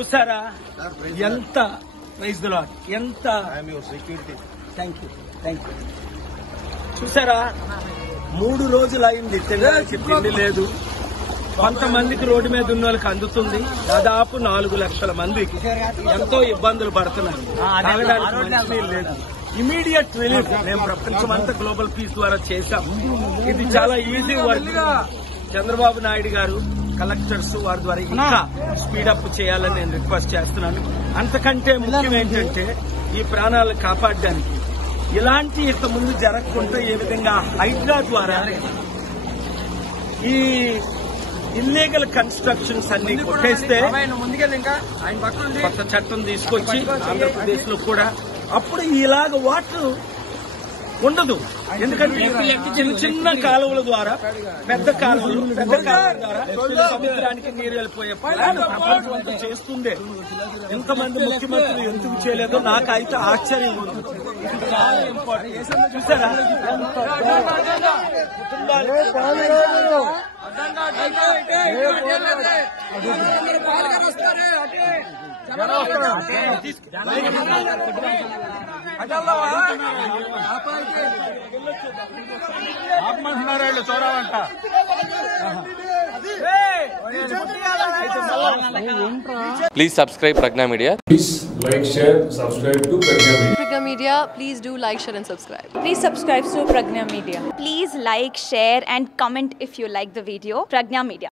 చూసారా ఎంత praise the lord, ఎంత థ్యాంక్ యూ. చూసారా 3 రోజులు అయింది తినడానికి తిండి లేదు. కొంతమందికి రోడ్డు మీద ఉన్న వాళ్ళకి అందుతుంది. దాదాపు 4 లక్షల మందికి ఎంతో ఇబ్బందులు పడుతున్నారు. తాగడానికి మంచినీళ్ళు లేదు. ఇమీడియట్ రిలీఫ్ మేము ప్రపంచమంతా గ్లోబల్ పీస్ ద్వారా చేశాం. ఇది చాలా ఈజీ వర్క్. చంద్రబాబు నాయుడు గారు కలెక్టర్స్ వారి ద్వారా ఇంకా స్పీడప్ చేయాలని నేను రిక్వెస్ట్ చేస్తున్నాను. అంతకంటే ముఖ్యం ఏంటంటే ఈ ప్రాణాలను కాపాడడానికి ఇలాంటి ఇంత ముందు జరగకుండా ఏ విధంగా హైడ్రా ద్వారా ఈ ఇల్లీగల్ కన్స్ట్రక్షన్స్ అన్ని కొట్టేస్తే కొత్త చట్టం తీసుకొచ్చి ఆంధ్రప్రదేశ్ లో కూడా అప్పుడు ఇలాగ వాటర్ ఉండదు. ఎందుకంటే చిన్న చిన్న కాలువల ద్వారా పెద్ద కాలువల ద్వారా సముద్రానికి నీరు వెళ్ళిపోయే ప్రపంచం అంతా చేస్తుండే. ఎంతమంది ముఖ్యమంత్రులు ఎందుకు చేయలేదో నాకైతే ఆశ్చర్యం ఉంది. ఇది చాలా ఇంపార్టెంట్. చూసారా ఆత్మహనారాయణ చూడవంట. Please subscribe Pragna Media. Please like, share, subscribe to Pragna Media. Pragna Media, please do like, share and subscribe. Please subscribe to Pragna Media. Please like, share and comment if you like the video. Pragna Media.